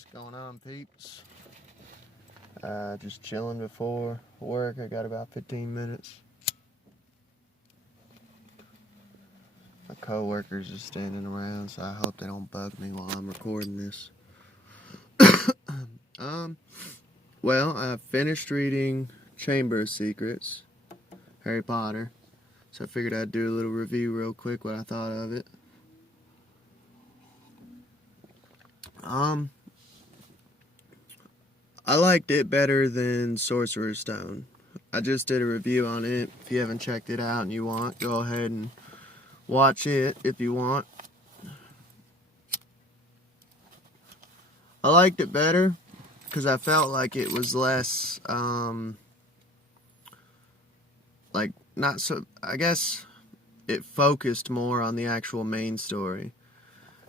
What's going on, peeps? Just chilling before work. I got about 15 minutes. My co-workers are standing around, so I hope they don't bug me while I'm recording this. Well, I finished reading Chamber of Secrets, Harry Potter, so I figured I'd do a little review real quick, what I thought of it. I liked it better than Sorcerer's Stone. I just did a review on it. If you haven't checked it out and you want, go ahead and watch it if you want. I liked it better because I felt like it was less, I guess it focused more on the actual main story.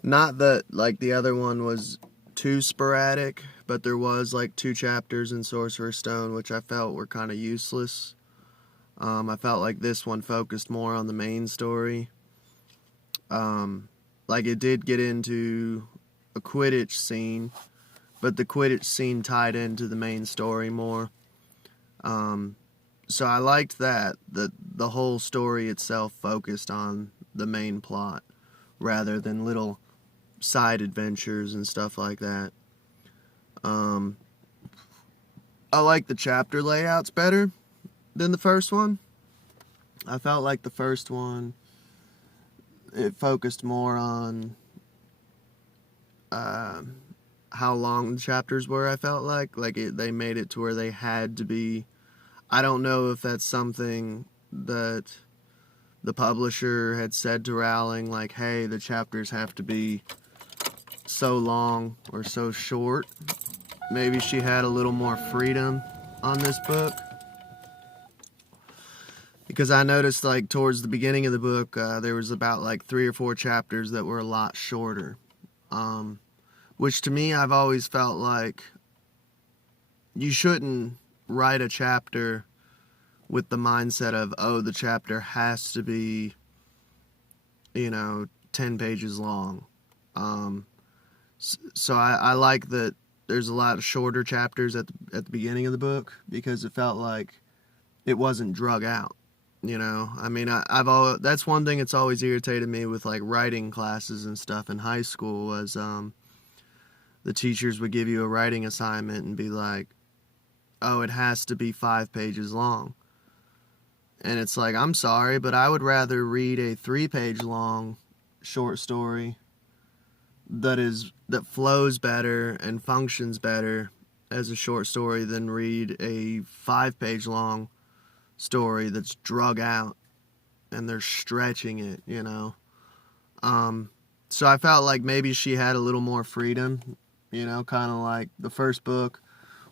Not that, the other one was too sporadic, but there was, 2 chapters in Sorcerer's Stone, which I felt were kind of useless. I felt like this one focused more on the main story. It did get into a Quidditch scene, but the Quidditch scene tied into the main story more. So I liked that the whole story itself focused on the main plot, rather than little side adventures and stuff like that. I like the chapter layouts better than the first one. I felt like the first one, it focused more on how long the chapters were. I felt they made it to where they had to be. I don't know if that's something that the publisher had said to Rowling, hey, the chapters have to be so long or so short. Maybe she had a little more freedom on this book. Because I noticed, towards the beginning of the book, there was about, 3 or 4 chapters that were a lot shorter. Which to me, I've always felt like you shouldn't write a chapter with the mindset of, oh, the chapter has to be, 10 pages long. So I like that there's a lot of shorter chapters at the beginning of the book, because it felt like it wasn't drug out. That's one thing that's always irritated me with writing classes and stuff in high school was the teachers would give you a writing assignment and be like, oh, it has to be 5 pages long. And it's I'm sorry, but I would rather read a 3-page long short story that flows better and functions better as a short story than read a 5-page long story that's drug out and they're stretching it, So I felt like maybe she had a little more freedom, kind of like the first book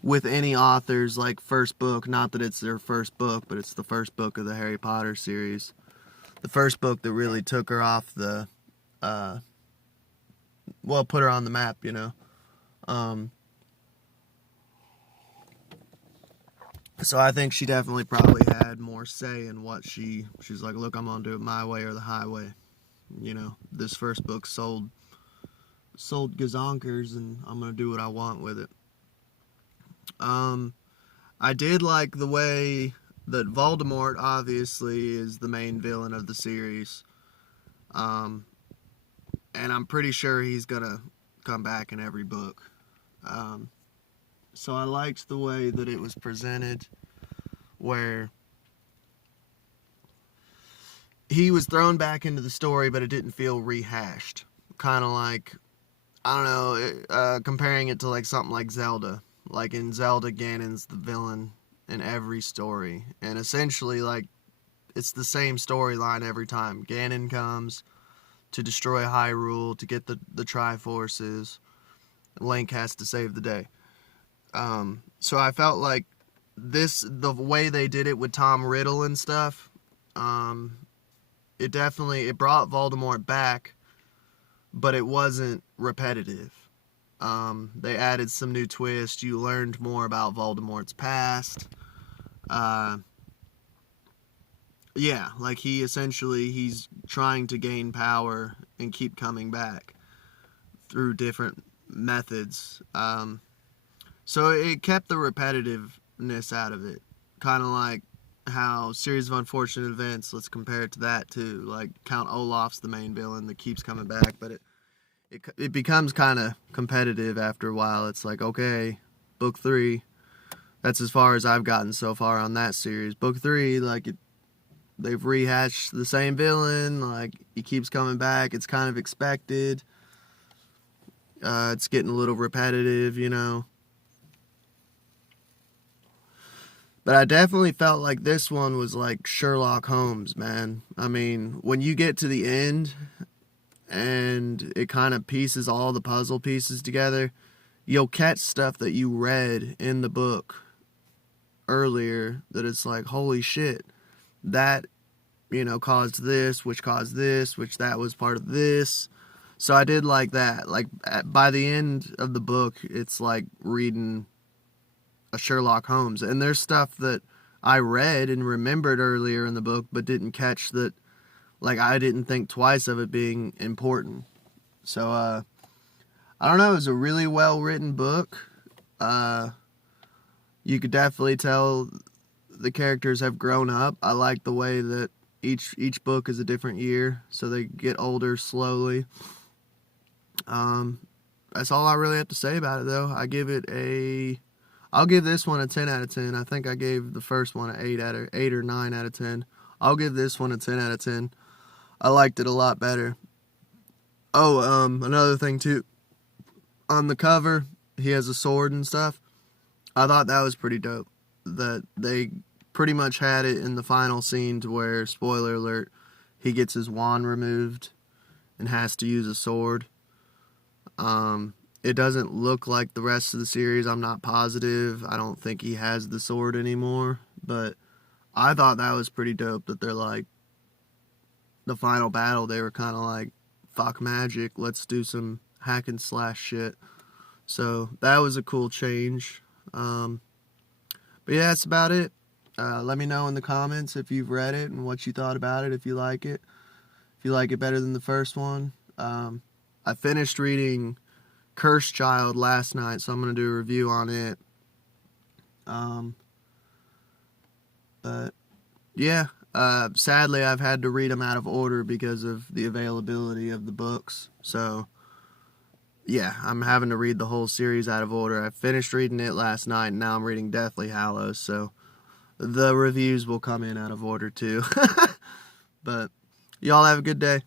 with any author's first book. Not that it's their first book, but it's the first book of the Harry Potter series. The first book that really took her off the, put her on the map, So I think she definitely probably had more say in what she's like, look, I'm gonna do it my way or the highway. This first book sold gazonkers, and I'm gonna do what I want with it. I did like the way that Voldemort obviously is the main villain of the series. And I'm pretty sure he's gonna come back in every book. So I liked the way that it was presented, where he was thrown back into the story, but it didn't feel rehashed. Kind of like, I don't know, comparing it to something like Zelda. In Zelda, Ganon's the villain in every story. And essentially, it's the same storyline every time. Ganon comes to destroy Hyrule, to get the Triforces. Link has to save the day. So I felt like the way they did it with Tom Riddle and stuff, it brought Voldemort back, but it wasn't repetitive. They added some new twists. You learned more about Voldemort's past. He's trying to gain power and keep coming back through different methods. So it kept the repetitiveness out of it. Kind of like how Series of Unfortunate Events, let's compare it to that too. Like Count Olaf's the main villain that keeps coming back, but it becomes kind of competitive after a while. It's like, okay, book 3, that's as far as I've gotten so far on that series. Book 3, like they've rehashed the same villain, like he keeps coming back. It's kind of expected. It's getting a little repetitive, you know. But I definitely felt like this one was like Sherlock Holmes, man. I mean, when you get to the end and it kind of pieces all the puzzle pieces together, you'll catch stuff that you read in the book earlier that it's like, holy shit, that, you know, caused this, which that was part of this. So I did like that. Like, by the end of the book, it's like reading a Sherlock Holmes. And there's stuff that I read and remembered earlier in the book, but didn't catch that, like, I didn't think twice of it being important. So, I don't know, it was a really well-written book. You could definitely tell the characters have grown up. I like the way that each book is a different year, so they get older slowly. That's all I really have to say about it, though. I'll give this one a 10 out of 10. I think I gave the first one an 8 or 9 out of 10. I'll give this one a 10 out of 10. I liked it a lot better. Oh, another thing too. On the cover, he has a sword and stuff. I thought that was pretty dope. That they pretty much had it in the final scene to where, spoiler alert, he gets his wand removed and has to use a sword. It doesn't look like the rest of the series. I'm not positive. I don't think he has the sword anymore. But I thought that was pretty dope that they're like, the final battle, they were kind of like, fuck magic, let's do some hack and slash shit. So that was a cool change. But yeah, that's about it. Let me know in the comments if you've read it and what you thought about it, if you like it. If you like it better than the first one. I finished reading Cursed Child last night, so I'm going to do a review on it. But yeah, sadly I've had to read them out of order because of the availability of the books. So yeah, I'm having to read the whole series out of order. I finished reading it last night, and now I'm reading Deathly Hallows, so the reviews will come in out of order too. But y'all have a good day.